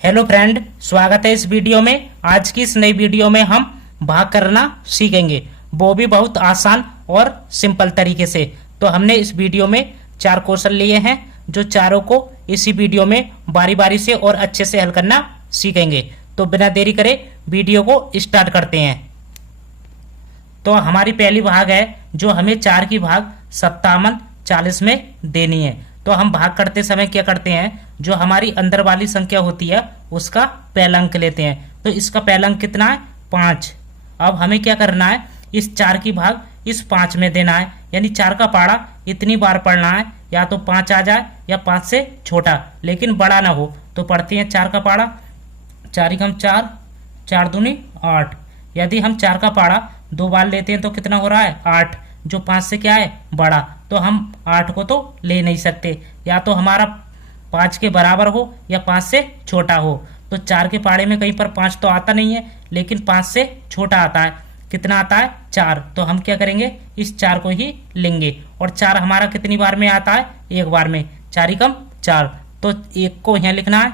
Hello friend, स्वागत है इस वीडियो में। आज की इस नई वीडियो में हम भाग करना सीखेंगे, वो भी बहुत आसान और सिंपल तरीके से। तो हमने इस वीडियो में 4 क्वेश्चन लिए हैं, जो चारों को इसी वीडियो में बारी बारी से और अच्छे से हल करना सीखेंगे। तो बिना देरी करे वीडियो को स्टार्ट करते हैं। तो हमारी पहली भाग है जो हमें 4 की भाग 57 40 में देनी है। तो हम भाग करते समय क्या करते हैं, जो हमारी अंदर वाली संख्या होती है उसका पहला अंक लेते हैं। तो इसका पहला अंक कितना है, 5। अब हमें क्या करना है, इस 4 की भाग इस 5 में देना है, यानी 4 का पाड़ा इतनी बार पढ़ना है, या तो 5 आ जाए या 5 से छोटा लेकिन बड़ा ना हो। तो पढ़ते हैं 4 का पाड़ा, 4 एकम 4, 4 दूनी 8। यदि हम 4 का पाड़ा 2 बार लेते हैं तो कितना हो रहा है, 8, जो 5 से क्या है, बड़ा। तो हम 8 को तो ले नहीं सकते, या तो हमारा 5 के बराबर हो या 5 से छोटा हो। तो 4 के पाड़े में कहीं पर 5 तो आता नहीं है, लेकिन 5 से छोटा आता है। कितना आता है, 4। तो हम क्या करेंगे, इस 4 को ही लेंगे। और 4 हमारा कितनी बार में आता है, एक बार में। 4 एकम 4, तो 1 को यहाँ लिखना है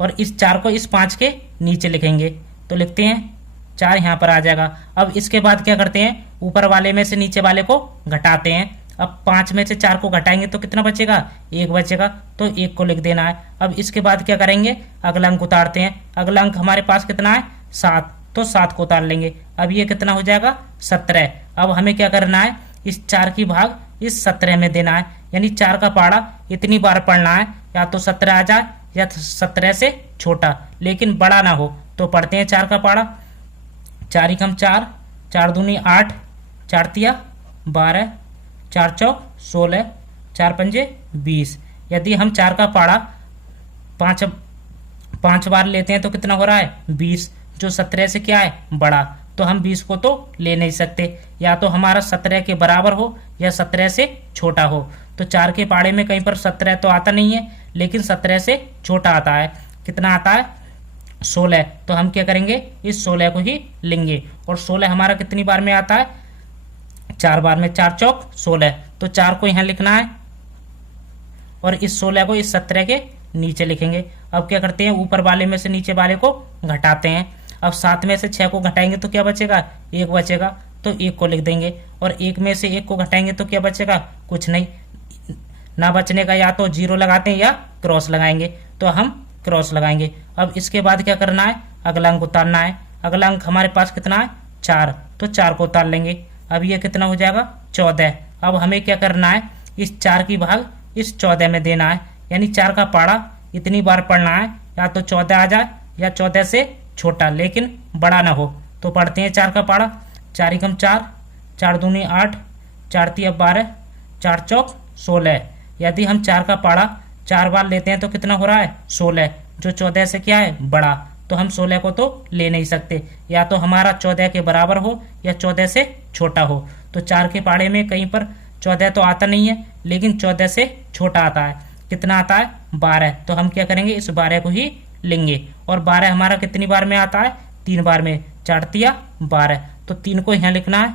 और इस 4 को इस 5 के नीचे लिखेंगे। तो लिखते हैं 4 यहाँ पर आ जाएगा। अब इसके बाद क्या करते हैं, ऊपर वाले में से नीचे वाले को घटाते हैं। अब 5 में से 4 को घटाएंगे तो कितना बचेगा, 1 बचेगा। तो 1 को लिख देना है। अब इसके बाद क्या करेंगे, अगला अंक उतारते हैं। अगला अंक हमारे पास कितना है, 7। तो 7 को उतार लेंगे। अब ये कितना हो जाएगा, 17। अब हमें क्या करना है, इस 4 की भाग इस 17 में देना है, यानी 4 का पाड़ा इतनी बार पढ़ना है, या तो 17 आ जाए या 17 से छोटा लेकिन बड़ा ना हो। तो पढ़ते हैं 4 का पाड़ा, 4 एकम 4, 4 दूनी 8, 4 तिया 12, 4 चौक 16, 4 पंजे 20। यदि हम 4 का पाड़ा 5 बार लेते हैं तो कितना हो रहा है, 20, जो 17 से क्या है, बड़ा। तो हम 20 को तो ले नहीं सकते, या तो हमारा 17 के बराबर हो या 17 से छोटा हो। तो 4 के पाड़े में कहीं पर 17 तो आता नहीं है, लेकिन 17 से छोटा आता है। कितना आता है, 16। तो हम क्या करेंगे, इस 16 को ही लेंगे। और 16 हमारा कितनी बार में आता है, 4 बार में। 4 चौक 16, तो 4 को यहाँ लिखना है और इस 16 को इस 17 के नीचे लिखेंगे। अब क्या करते हैं, ऊपर वाले में से नीचे वाले को घटाते हैं। अब 7 में से 6 को घटाएंगे तो क्या बचेगा, 1 बचेगा। तो 1 को लिख देंगे। और 1 में से 1 को घटाएंगे तो क्या बचेगा, कुछ नहीं। ना बचने का या तो 0 लगाते हैं या क्रॉस लगाएंगे। तो हम क्रॉस लगाएंगे। अब इसके बाद क्या करना है, अगला अंक उतारना है। अगला अंक हमारे पास कितना है, 4। तो 4 को उतार लेंगे। अब ये कितना हो जाएगा, 14। अब हमें क्या करना है, इस 4 की भाग इस 14 में देना है, यानी 4 का पाड़ा इतनी बार पढ़ना है, या तो 14 आ जाए या 14 से छोटा लेकिन बड़ा ना हो। तो पढ़ते हैं 4 का पाड़ा, 4 एकम 4, 4 दूनी 8, 4 तिया 12, 4 चौक 16। यदि हम 4 का पाड़ा 4 बार लेते हैं तो कितना हो रहा है, 16, जो 14 से क्या है, बड़ा। तो हम 16 को तो ले नहीं सकते, या तो हमारा 14 के बराबर हो या 14 से छोटा हो। तो 4 के पाड़े में कहीं पर 14 तो आता नहीं है, लेकिन 14 से छोटा आता है। कितना आता है, 12। तो हम क्या करेंगे, इस 12 को ही लेंगे। और 12 हमारा कितनी बार में आता है, 3 बार में। 4 तिया 12, तो 3 को यहाँ लिखना है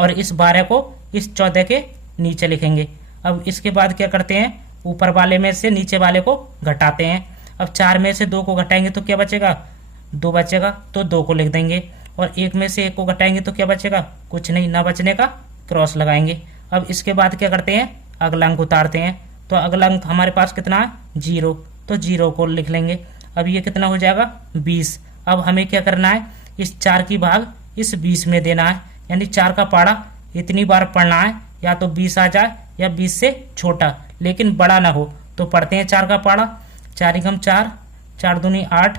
और इस 12 को इस 14 के नीचे लिखेंगे। अब इसके बाद क्या करते हैं, ऊपर वाले में से नीचे वाले को घटाते हैं। अब 4 में से 2 को घटाएंगे तो क्या बचेगा, 2 बचेगा। तो 2 को लिख देंगे। और 1 में से 1 को घटाएंगे तो क्या बचेगा, कुछ नहीं। ना बचने का क्रॉस लगाएंगे। अब इसके बाद क्या करते हैं, अगला अंक उतारते हैं। तो अगला अंक हमारे पास कितना है, 0। तो 0 को लिख लेंगे। अब ये कितना हो जाएगा, 20। अब हमें क्या करना है, इस 4 की भाग इस 20 में देना है, यानी 4 का पाड़ा इतनी बार पढ़ना है, या तो 20 आ जाए या 20 से छोटा लेकिन बड़ा ना हो। तो पढ़ते हैं 4 का पाड़ा, 4 एकम 4, 4 दूनी 8,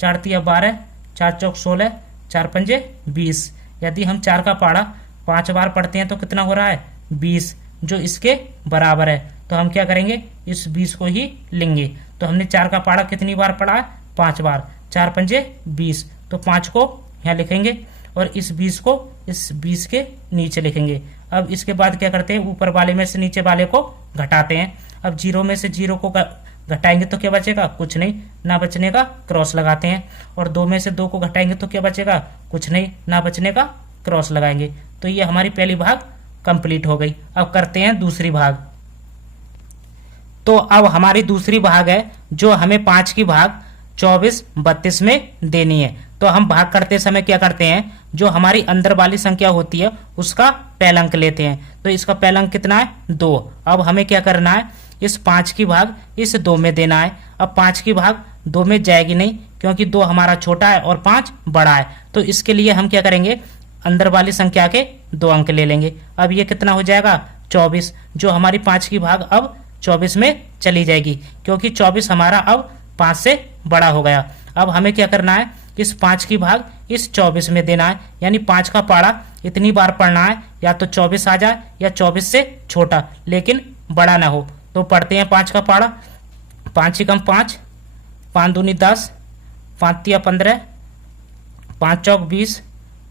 4 तिया 12, 4 चौक 16, 4 पंजे 20। यदि हम 4 का पाड़ा 5 बार पढ़ते हैं तो कितना हो रहा है, 20, जो इसके बराबर है। तो हम क्या करेंगे, इस 20 को ही लेंगे। तो हमने 4 का पाड़ा कितनी बार पढ़ा है, 5 बार। 4 पंजे 20, तो 5 को यहाँ लिखेंगे और इस 20 को इस 20 के नीचे लिखेंगे। अब इसके बाद क्या करते हैं, ऊपर वाले में से नीचे वाले को घटाते हैं। अब 0 में से 0 को घटाएंगे तो क्या बचेगा, कुछ नहीं। ना बचने का क्रॉस लगाते हैं। और 2 में से 2 को घटाएंगे तो क्या बचेगा, कुछ नहीं। ना बचने का क्रॉस लगाएंगे। तो ये हमारी पहली भाग कंप्लीट हो गई। अब करते हैं दूसरी भाग। तो अब हमारी दूसरी भाग है जो हमें 5 की भाग 24 32 में देनी है। तो हम भाग करते समय क्या करते हैं, जो हमारी अंदर वाली संख्या होती है उसका पहला अंक लेते हैं। तो इसका पहला अंक कितना है, 2। अब हमें क्या करना है, इस 5 की भाग इस 2 में देना है। अब 5 की भाग 2 में जाएगी नहीं, क्योंकि 2 हमारा छोटा है और 5 बड़ा है। तो इसके लिए हम क्या करेंगे, अंदर वाली संख्या के 2 अंक ले लेंगे। अब ये कितना हो जाएगा, 24, जो हमारी 5 की भाग अब 24 में चली जाएगी, क्योंकि 24 हमारा अब 5 से बड़ा हो गया। अब हमें क्या करना है, इस 5 की भाग इस 24 में देना है, यानी 5 का पाड़ा इतनी बार पढ़ना है, या तो 24 आ जाए या 24 से छोटा लेकिन बड़ा ना हो। तो पढ़ते हैं 5 का पाड़ा, 5 एकम 5, 5 दूनी 10, 5 तिया 15, 5 चौक 20,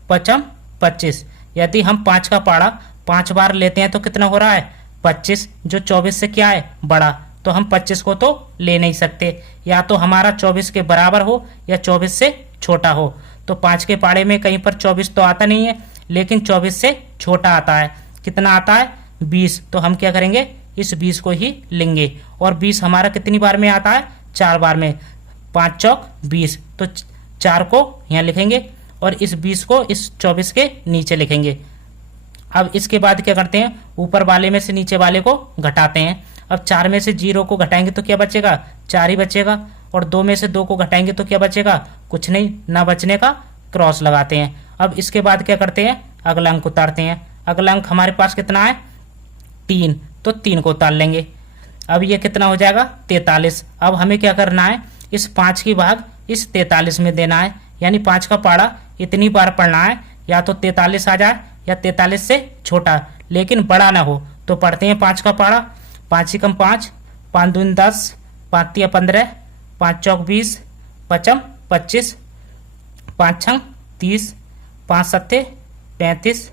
5 25। यदि हम 5 का पाड़ा 5 बार लेते हैं तो कितना हो रहा है, 25, जो 24 से क्या है, बड़ा। तो हम 25 को तो ले नहीं सकते, या तो हमारा 24 के बराबर हो या 24 से छोटा हो। तो 5 के पाड़े में कहीं पर 24 तो आता नहीं है, लेकिन 24 से छोटा आता है। कितना आता है, 20। तो हम क्या करेंगे, इस 20 को ही लेंगे। और 20 हमारा कितनी बार में आता है, 4 बार में। 5 चौक 20, तो 4 को यहाँ लिखेंगे और इस 20 को इस 24 के नीचे लिखेंगे। अब इसके बाद क्या करते हैं, ऊपर वाले में से नीचे वाले को घटाते हैं। अब 4 में से 0 को घटाएंगे तो क्या बचेगा, 4 ही बचेगा। और 2 में से 2 को घटाएंगे तो क्या बचेगा, कुछ नहीं, ना बचने का क्रॉस लगाते हैं। अब इसके बाद क्या करते हैं, अगला अंक उतारते हैं। अगला अंक हमारे पास कितना है, 3, तो 3 को उतार लेंगे। अब ये कितना हो जाएगा, 43। अब हमें क्या करना है, इस 5 की भाग इस 43 में देना है, यानी 5 का पाड़ा इतनी बार पढ़ना है, या तो 43 आ जाए या 43 से छोटा लेकिन बड़ा ना हो। तो पढ़ते हैं 5 का पाड़ा, 5 एकम 5, 5 दूनी 10, 5 तिया 15, 5 चौक 20, 5 25, 5 छंग 30, 5 सत्ते 35,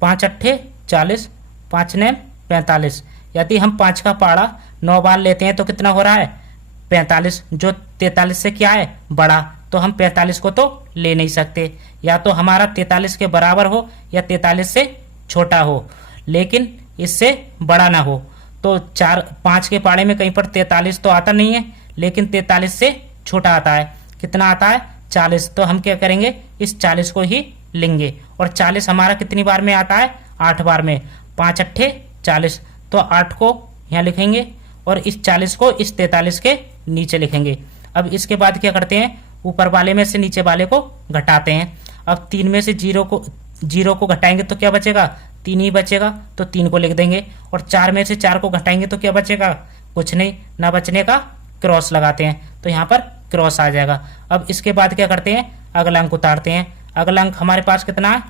5 अट्ठे 40, 5 नैन 45। यदि हम 5 का पाड़ा 9 बार लेते हैं तो कितना हो रहा है, 45, जो 43 से क्या है, बड़ा। तो हम 45 को तो ले नहीं सकते, या तो हमारा 43 के बराबर हो या 43 से छोटा हो, लेकिन इससे बड़ा ना हो। तो 5 के पाड़े में कहीं पर 43 तो आता नहीं है, लेकिन 43 से छोटा आता है। कितना आता है, 40। तो हम क्या करेंगे, इस 40 को ही लेंगे। और 40 हमारा कितनी बार में आता है, 8 बार में। 5 अट्ठे 40, तो 8 को यहाँ लिखेंगे और इस 40 को इस 43 के नीचे लिखेंगे। अब इसके बाद क्या करते हैं, ऊपर वाले में से नीचे वाले को घटाते हैं। अब 3 में से 0 को घटाएंगे तो क्या बचेगा, 3 ही बचेगा, तो 3 को लिख देंगे। और 4 में से 4 को घटाएंगे तो क्या बचेगा, कुछ नहीं, ना बचने का क्रॉस लगाते हैं, तो यहाँ पर क्रॉस आ जाएगा। अब इसके बाद क्या करते हैं, अगला अंक उतारते हैं। अगला अंक हमारे पास कितना है,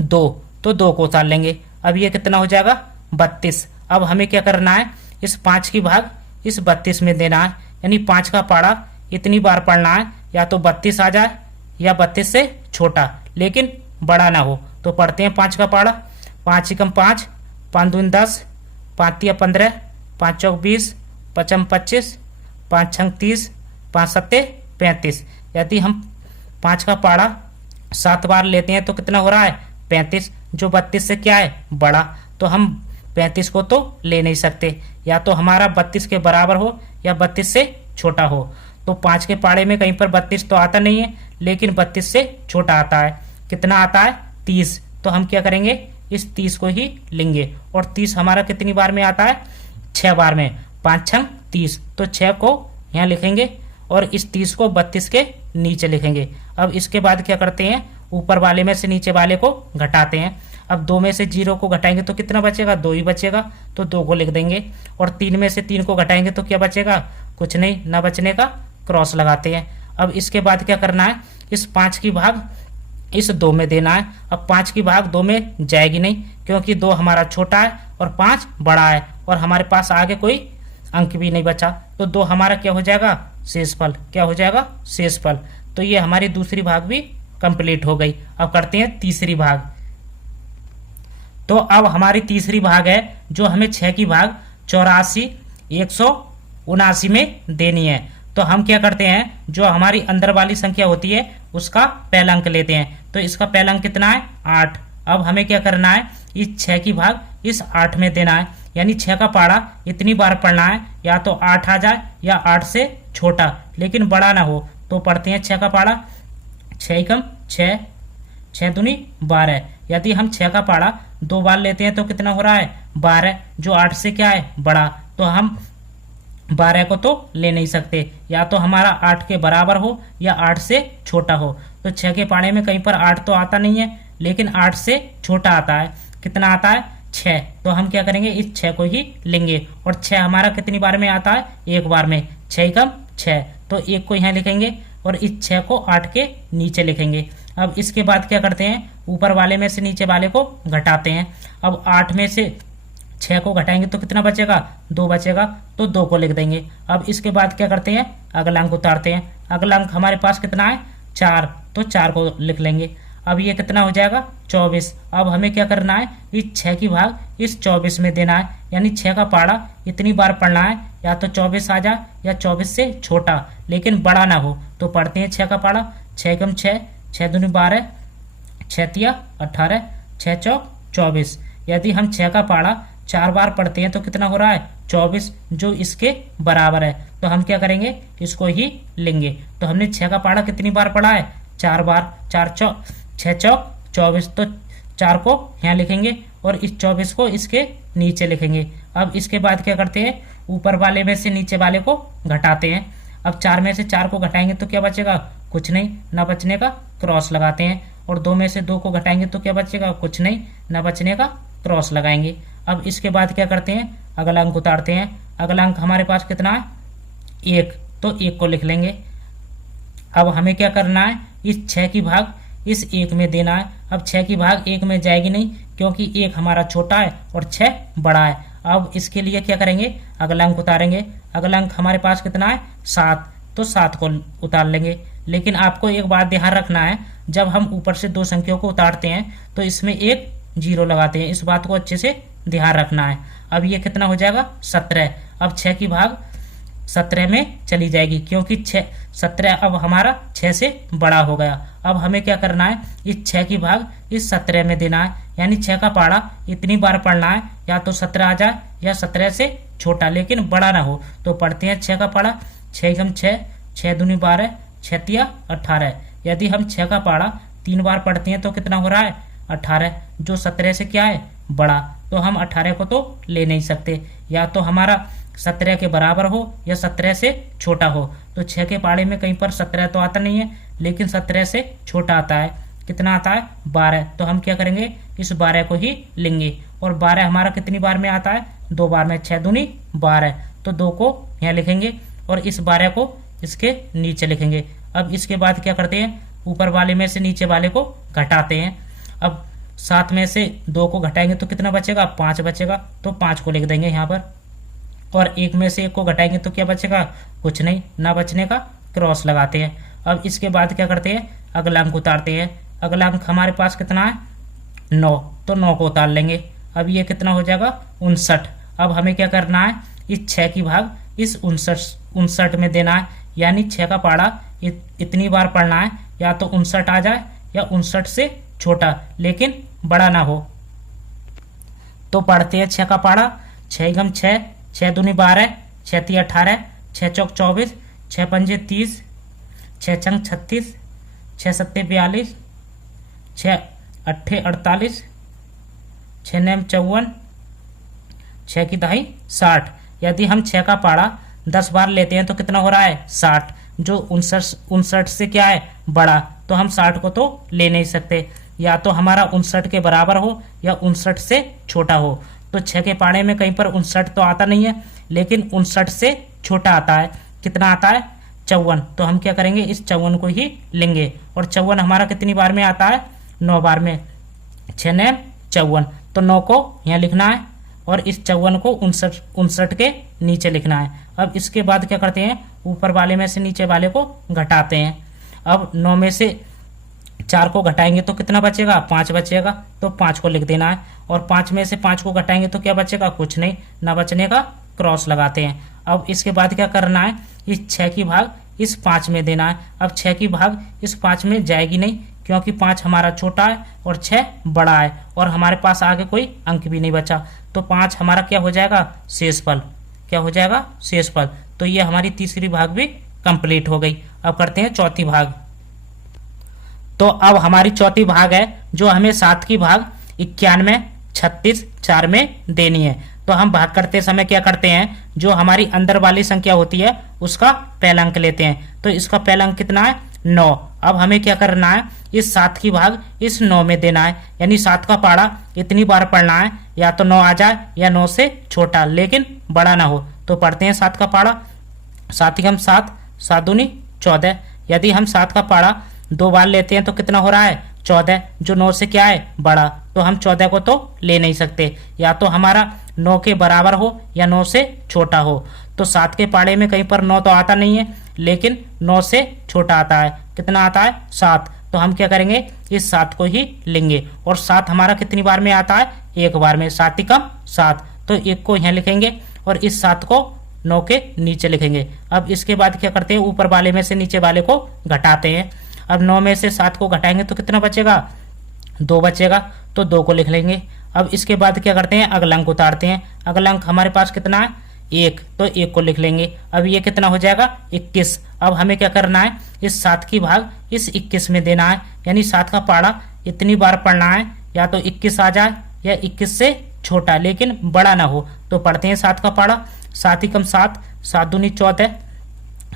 2, तो 2 को उतार लेंगे। अब ये कितना हो जाएगा, 32। अब हमें क्या करना है, इस 5 की भाग इस 32 में देना है, यानी 5 का पाड़ा इतनी बार पढ़ना है, या तो 32 आ जाए या 32 से छोटा लेकिन बड़ा ना हो। तो पढ़ते हैं 5 का पाड़ा, 5 एकम 5, 5 दूनी 10, 5 तिया 15, 5 चौक 20, 5 25, 5 छंग 30, 5 सत्ते 35। यदि हम 5 का पाड़ा 7 बार लेते हैं तो कितना हो रहा है, 35, जो 32 से क्या है, बड़ा। तो हम 35 को तो ले नहीं सकते, या तो हमारा 32 के बराबर हो या 32 से छोटा हो। तो 5 के पाड़े में कहीं पर 32 तो आता नहीं है, लेकिन 32 से छोटा आता है। कितना आता है, 30। तो हम क्या करेंगे, इस 30 को ही लेंगे। और 30 हमारा कितनी बार में आता है, 6 बार में। 5 छंग 30, तो 6 को यहाँ लिखेंगे और इस 30 को 32 के नीचे लिखेंगे। अब इसके बाद क्या करते हैं, ऊपर वाले में से नीचे वाले को घटाते हैं। अब 2 में से 0 को घटाएंगे तो कितना बचेगा, 2 ही बचेगा, तो 2 को लिख देंगे। और 3 में से 3 को घटाएंगे तो क्या बचेगा, कुछ नहीं, ना बचने का क्रॉस लगाते हैं। अब इसके बाद क्या करना है, इस 5 की भाग इस 2 में देना है। अब 5 की भाग 2 में जाएगी नहीं, क्योंकि 2 हमारा छोटा है और 5 बड़ा है, और हमारे पास आगे कोई अंक भी नहीं बचा। तो 2 हमारा क्या हो जाएगा, शेषफल। क्या हो जाएगा, शेषफल। तो ये हमारी दूसरी भाग भी कंप्लीट हो गई। अब करते हैं तीसरी भाग। तो अब हमारी तीसरी भाग है जो हमें 6 की भाग 84 179 में देनी है। तो हम क्या करते हैं, जो हमारी अंदर वाली संख्या होती है उसका पहला अंक लेते हैं। तो इसका पहला अंक कितना है, 8। अब हमें क्या करना है, इस 6 की भाग इस 8 में देना है, यानी 6 का पाड़ा इतनी बार पढ़ना है, या तो 8 आ जाए या 8 से छोटा लेकिन बड़ा ना हो। तो पढ़ते हैं 6 का पाड़ा, 6 एकम 6, 6 दूनी 12। यदि हम 6 का पाड़ा 2 बार लेते हैं तो कितना हो रहा है 12, जो 8 से क्या है बड़ा, तो हम 12 को तो ले नहीं सकते, या तो हमारा 8 के बराबर हो या 8 से छोटा हो। तो 6 के पाड़े में कहीं पर 8 तो आता नहीं है, लेकिन 8 से छोटा आता है। कितना आता है 6, तो हम क्या करेंगे इस 6 को ही लेंगे। और 6 हमारा कितनी बार में आता है, एक बार में, 6 एकम 6, तो 1 को यहाँ लिखेंगे और इस 6 को 8 के नीचे लिखेंगे। अब इसके बाद क्या करते हैं, ऊपर वाले में से नीचे वाले को घटाते हैं। अब 8 में से 6 को घटाएंगे तो कितना बचेगा, 2 बचेगा, तो 2 को लिख देंगे। अब इसके बाद क्या करते हैं, अगला अंक उतारते हैं। अगला अंक हमारे पास कितना है 4, तो 4 को लिख लेंगे। अब ये कितना हो जाएगा 24। अब हमें क्या करना है, इस 6 की भाग इस 24 में देना है, यानी 6 का पाड़ा इतनी बार पढ़ना है, या तो 24 आ जाए या 24 से छोटा लेकिन बड़ा ना हो। तो पढ़ते हैं 6 का पाड़ा, 6 एकम 6, 6 दूनी 12, 6 तिया 18, 6 चौक 24। यदि हम 6 का पाड़ा 4 बार पढ़ते हैं तो कितना हो रहा है 24, जो इसके बराबर है। तो हम क्या करेंगे, इसको ही लेंगे। तो हमने 6 का पाड़ा कितनी बार पढ़ा है 4 बार, 6 चौक 24, तो 4 को यहाँ लिखेंगे और इस 24 को इसके नीचे लिखेंगे। अब इसके बाद क्या करते हैं, ऊपर वाले में से नीचे वाले को घटाते हैं। अब 4 में से 4 को घटाएंगे तो क्या बचेगा, कुछ नहीं, ना बचने का क्रॉस लगाते हैं। और 2 में से 2 को घटाएंगे तो क्या बचेगा, कुछ नहीं, ना बचने का क्रॉस लगाएंगे। अब इसके बाद क्या करते हैं, अगला अंक उतारते हैं। अगला अंक हमारे पास कितना है 1, तो 1 को लिख लेंगे। अब हमें क्या करना है, इस 6 की भाग इस 1 में देना है। अब 6 की भाग 1 में जाएगी नहीं, क्योंकि 1 हमारा छोटा है और 6 बड़ा है। अब इसके लिए क्या करेंगे, अगला अंक उतारेंगे। अगला अंक हमारे पास कितना है 7, तो 7 को उतार लेंगे। लेकिन आपको एक बात ध्यान रखना है, जब हम ऊपर से 2 संख्याओं को उतारते हैं तो इसमें एक 0 लगाते हैं, इस बात को अच्छे से ध्यान रखना है। अब ये कितना हो जाएगा 17। अब 6 की भाग 17 में चली जाएगी, क्योंकि 17 अब हमारा 6 से बड़ा हो गया। अब हमें क्या करना है, इस 6 की भाग इस 17 में देना है, यानी 6 का पाड़ा इतनी बार पढ़ना है, या तो 17 आ जाए या 17 से छोटा लेकिन बड़ा ना हो। तो पढ़ते हैं 6 का पाड़ा, 6 एकम 6, 6 दूनी 12, 6 तिया 18। यदि हम 6 का पाड़ा 3 बार पढ़ते हैं तो कितना हो रहा है 18, जो 17 से क्या है बड़ा। तो हम 18 को तो ले नहीं सकते, या तो हमारा 17 के बराबर हो या 17 से छोटा हो। तो 6 के पाड़े में कहीं पर 17 तो आता नहीं है, लेकिन 17 से छोटा आता है। कितना आता है 12, तो हम क्या करेंगे इस 12 को ही लेंगे। और 12 हमारा कितनी बार में आता है 2 बार में, 6 दूनी 12, तो 2 को यहाँ लिखेंगे और इस 12 को इसके नीचे लिखेंगे। अब इसके बाद क्या करते हैं, ऊपर वाले में से नीचे वाले को घटाते हैं। अब 7 में से 2 को घटाएंगे तो कितना बचेगा 5 बचेगा, तो 5 को लिख देंगे यहाँ पर। और 1 में से 1 को घटाएंगे तो क्या बचेगा, कुछ नहीं, ना बचने का क्रॉस लगाते हैं। अब इसके बाद क्या करते हैं, अगला अंक उतारते हैं। अगला अंक हमारे पास कितना है 9, तो 9 को उतार लेंगे। अब ये कितना हो जाएगा 59। अब हमें क्या करना है, इस 6 की भाग इस 59 में देना है, यानी 6 का पाड़ा इतनी बार पढ़ना है, या तो 59 आ जाए या 59 से छोटा लेकिन बड़ा ना हो। तो पढ़ते हैं 6 का पाड़ा, 6 एकम 6, 6 दूनी 12, 6 तिया 18, 6 चौक 24, 6 पंजे 30, 6 छंग 36, 6 सत्ते 42, 6 अट्ठे 48, 6 नेम 54, 6 की दहाई 60। यदि हम 6 का पाड़ा 10 बार लेते हैं तो कितना हो रहा है 60, जो 59 से क्या है बड़ा। तो हम 60 को तो ले नहीं सकते, या तो हमारा 59 के बराबर हो या 59 से छोटा हो। तो 6 के पाड़े में कहीं पर 59 तो आता नहीं है, लेकिन 59 से छोटा आता है। कितना आता है 54, तो हम क्या करेंगे इस 54 को ही लेंगे। और 54 हमारा कितनी बार में आता है 9 बार में, 6 नेम 54, तो 9 को यहाँ लिखना है और इस 54 को 59 के नीचे लिखना है। अब इसके बाद क्या करते हैं, ऊपर वाले में से नीचे वाले को घटाते हैं। अब 9 में से 4 को घटाएंगे तो कितना बचेगा 5 बचेगा, तो 5 को लिख देना है। और 5 में से 5 को घटाएंगे तो क्या बचेगा, कुछ नहीं, ना बचने का क्रॉस लगाते हैं। अब इसके बाद क्या करना है, इस 6 की भाग इस 5 में देना है। अब 6 की भाग इस 5 में जाएगी नहीं, क्योंकि 5 हमारा छोटा है और 6 बड़ा है, और हमारे पास आगे कोई अंक भी नहीं बचा। तो 5 हमारा क्या हो जाएगा, शेषफल। क्या हो जाएगा, शेषफल। तो ये हमारी तीसरी भाग भी कंप्लीट हो गई। अब करते हैं चौथी भाग। तो अब हमारी चौथी भाग है जो हमें 7 की भाग 91, 36, 4 में देनी है। तो हम भाग करते समय क्या करते हैं, जो हमारी अंदर वाली संख्या होती है उसका पहला अंक लेते हैं। तो इसका पहला अंक कितना है, 9। अब हमें क्या करना है, इस 7 की भाग इस 9 में देना है, यानी 7 का पाड़ा इतनी बार पढ़ना है, या तो 9 आ जाए या 9 से छोटा लेकिन बड़ा ना हो। तो पढ़ते हैं 7 का पाड़ा, 7 एकम 7, 7 दूनी 14। यदि हम 7 का पाड़ा 2 बार लेते हैं तो कितना हो रहा है, 14, जो 9 से क्या है, बड़ा। तो हम 14 को तो ले नहीं सकते, या तो हमारा 9 के बराबर हो या 9 से छोटा हो। तो 7 के पाड़े में कहीं पर 9 तो आता नहीं है, लेकिन 9 से छोटा आता है। कितना आता है, 7। तो हम क्या करेंगे, इस 7 को ही लेंगे। और 7 हमारा कितनी बार में आता है, एक बार में। 7 एकम 7, तो 1 को यहाँ लिखेंगे और इस 7 को 9 के नीचे लिखेंगे। अब इसके बाद क्या करते हैं, ऊपर वाले में से नीचे वाले को घटाते हैं। अब 9 में से 7 को घटाएंगे तो कितना बचेगा, 2 बचेगा, तो 2 को लिख लेंगे। अब इसके बाद क्या करते हैं, अगला अंक उतारते हैं। अगला अंक हमारे पास कितना है, 1, तो 1 को लिख लेंगे। अब ये कितना हो जाएगा, 21। अब हमें क्या करना है, इस 7 की भाग इस 21 में देना है, यानी 7 का पाड़ा इतनी बार पढ़ना है, या तो 21 आ जाए या 21 से छोटा लेकिन बड़ा ना हो। तो पढ़ते हैं 7 का पाड़ा, 7 एकम 7, 7 दूनी 14,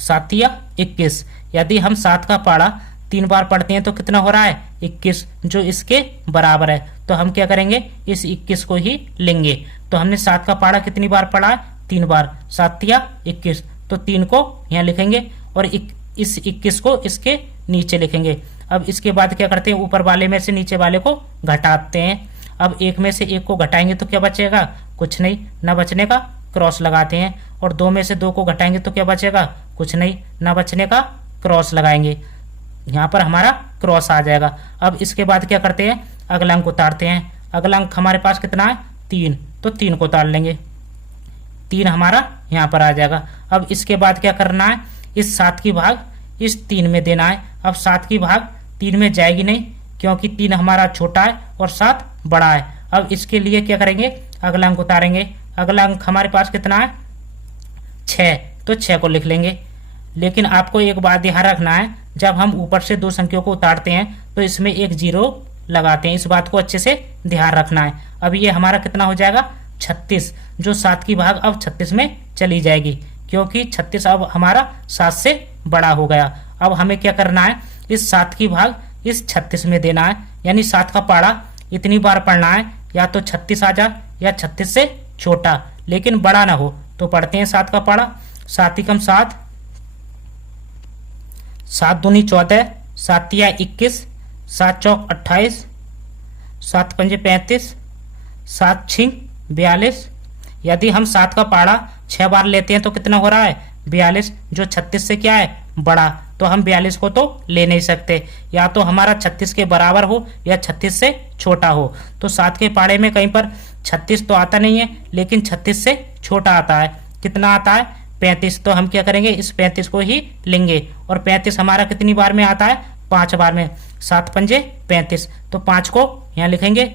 7 तिया 21। यदि हम 7 का पाड़ा 3 बार पढ़ते हैं तो कितना हो रहा है, 21, जो इसके बराबर है। तो हम क्या करेंगे, इस 21 को ही लेंगे। तो हमने 7 का पाड़ा कितनी बार पढ़ा है, 3 बार, 7 तिया 21, तो 3 को यहाँ लिखेंगे और इस 21 को इसके नीचे लिखेंगे। अब इसके बाद क्या करते हैं, ऊपर वाले में से नीचे वाले को घटाते हैं। अब 1 में से 1 को घटाएंगे तो क्या बचेगा, कुछ नहीं, न बचने का क्रॉस लगाते हैं। और 2 में से 2 को घटाएंगे तो क्या बचेगा, कुछ नहीं, न बचने का क्रॉस लगाएंगे। यहाँ पर हमारा क्रॉस आ जाएगा। अब इसके बाद क्या करते हैं, अगला अंक उतारते हैं। अगला अंक हमारे पास कितना है, 3, तो 3 को उतार लेंगे। 3 हमारा यहाँ पर आ जाएगा। अब इसके बाद क्या करना है, इस 7 की भाग इस 3 में देना है। अब 7 की भाग 3 में जाएगी नहीं, क्योंकि 3 हमारा छोटा है और 7 बड़ा है। अब इसके लिए क्या करेंगे, अगला अंक उतारेंगे। अगला अंक हमारे पास कितना है, 6, तो 6 को लिख लेंगे। लेकिन आपको एक बात ध्यान रखना है, जब हम ऊपर से 2 संख्याओं को उतारते हैं तो इसमें एक 0 लगाते हैं। इस बात को अच्छे से ध्यान रखना है। अब ये हमारा कितना हो जाएगा, 36, जो 7 की भाग अब 36 में चली जाएगी, क्योंकि 36 अब हमारा 7 से बड़ा हो गया। अब हमें क्या करना है, इस 7 की भाग इस 36 में देना है, यानी 7 का पाड़ा इतनी बार पढ़ना है, या तो 36 आ जाए या 36 से छोटा लेकिन बड़ा ना हो। तो पढ़ते हैं 7 का पाड़ा, 7 एकम 7, 7 दूनी 14, 7 तिया 21, 7 चौक 28, 7 पंजे 35, 7 छिंग 42। यदि हम 7 का पाड़ा 6 बार लेते हैं तो कितना हो रहा है, 42, जो 36 से क्या है, बड़ा। तो हम 42 को तो ले नहीं सकते, या तो हमारा 36 के बराबर हो या 36 से छोटा हो। तो 7 के पाड़े में कहीं पर 36 तो आता नहीं है, लेकिन 36 से छोटा आता है। कितना आता है, 35। तो हम क्या करेंगे, इस 35 को ही लेंगे। और 35 हमारा कितनी बार में आता है, 5 बार में। 7 पंजे 35, तो 5 को यहाँ लिखेंगे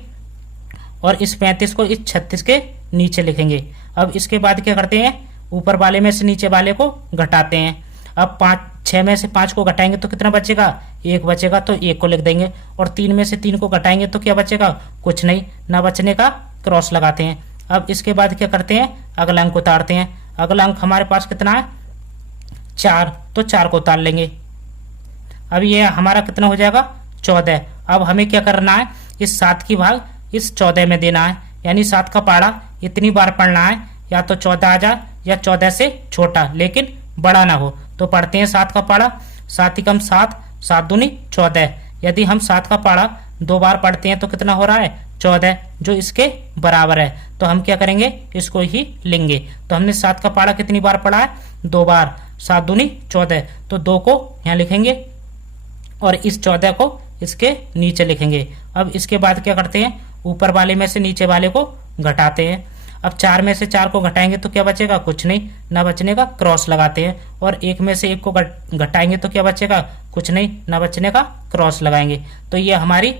और इस 35 को इस 36 के नीचे लिखेंगे। अब इसके बाद क्या करते हैं, ऊपर वाले में से नीचे वाले को घटाते हैं। अब 6 में से 5 को घटाएंगे तो कितना बचेगा, 1 बचेगा, तो 1 को लिख देंगे। और 3 में से 3 को घटाएंगे तो क्या बचेगा, कुछ नहीं, ना बचने का क्रॉस लगाते हैं। अब इसके बाद क्या करते हैं, अगला अंक उतारते हैं। अगला अंक हमारे पास कितना है, 4, तो 4 को उतार लेंगे। अब ये हमारा कितना हो जाएगा, 14। अब हमें क्या करना है, इस 7 की भाग इस 14 में देना है, यानी 7 का पाड़ा इतनी बार पढ़ना है, या तो 14 आ जाए या 14 से छोटा लेकिन बड़ा ना हो। तो पढ़ते हैं 7 का पाड़ा, 7 एकम 7, 7 दूनी 14। यदि हम 7 का पाड़ा 2 बार पढ़ते हैं तो कितना हो रहा है, 14, जो इसके बराबर है। तो हम क्या करेंगे, इसको ही लेंगे। तो हमने 7 का पाड़ा कितनी बार पढ़ा है, 2 बार, 7 दूनी 14, तो 2 को यहाँ लिखेंगे और इस 14 को इसके नीचे लिखेंगे। अब इसके बाद क्या करते हैं, ऊपर वाले में से नीचे वाले को घटाते हैं। अब 4 में से 4 को घटाएंगे तो क्या बचेगा, कुछ नहीं, ना बचने का क्रॉस लगाते हैं। और 1 में से 1 को घटाएंगे तो क्या बचेगा, कुछ नहीं, ना बचने का क्रॉस लगाएंगे। तो ये हमारी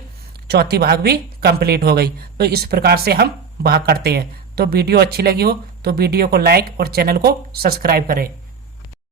चौथी भाग भी कंप्लीट हो गई। तो इस प्रकार से हम भाग करते हैं। तो वीडियो अच्छी लगी हो तो वीडियो को लाइक और चैनल को सब्सक्राइब करें।